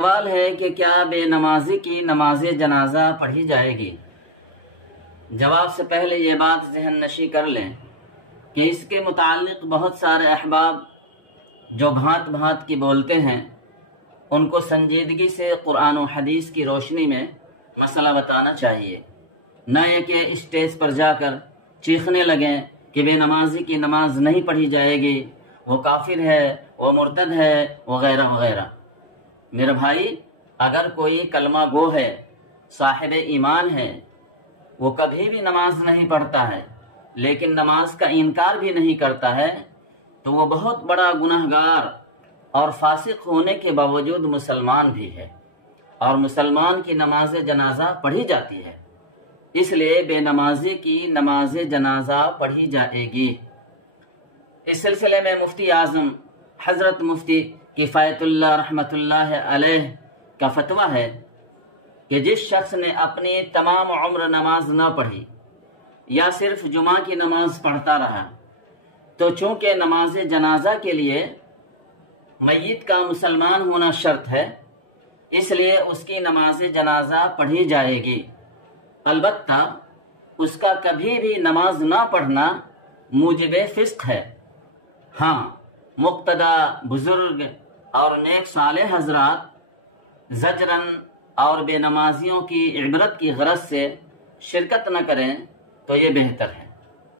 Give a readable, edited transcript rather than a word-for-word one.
سوال ہے کہ کیا بے نمازی کی نماز جنازہ پڑھی جائے گی؟ جواب سے پہلے یہ بات ذہن نشی کر لیں کہ اس کے متعلق بہت سارے احباب جو بھانت بھانت کی بولتے ہیں، ان کو سنجیدگی سے قرآن و حدیث کی روشنی میں مسئلہ بتانا چاہیے، نہ یہ کہ اسٹیج پر جا کر چیخنے لگیں کہ بے نمازی کی نماز نہیں پڑھی جائے گی، وہ کافر ہے، وہ مرتد ہے، وغیرہ وغیرہ۔ میرے بھائی، اگر کوئی کلمہ گو ہے، صاحب ایمان ہے، وہ کبھی بھی نماز نہیں پڑھتا ہے لیکن نماز کا انکار بھی نہیں کرتا ہے، تو وہ بہت بڑا گنہگار اور فاسق ہونے کے باوجود مسلمان بھی ہے، اور مسلمان کی نماز جنازہ پڑھی جاتی ہے، اس لیے بے نمازی کی نماز جنازہ پڑھی جائے گی۔ اس سلسلے میں مفتی اعظم حضرت مفتی کفایت اللہ رحمۃ اللہ علیہ کا فتویٰ ہے کہ جس شخص نے اپنی تمام عمر نماز نہ پڑھی یا صرف جمعہ کی نماز پڑھتا رہا، تو چونکہ نماز جنازہ کے لیے میت کا مسلمان ہونا شرط ہے، اس لیے اس کی نماز جنازہ پڑھی جائے گی۔ البتہ اس کا کبھی بھی نماز نہ پڑھنا موجب فسق ہے۔ ہاں، مقتدی بزرگ اور نیک صالح حضرات زجرن اور بے نمازیوں کی عبرت کی غرض سے شرکت نہ کریں تو یہ بہتر ہے۔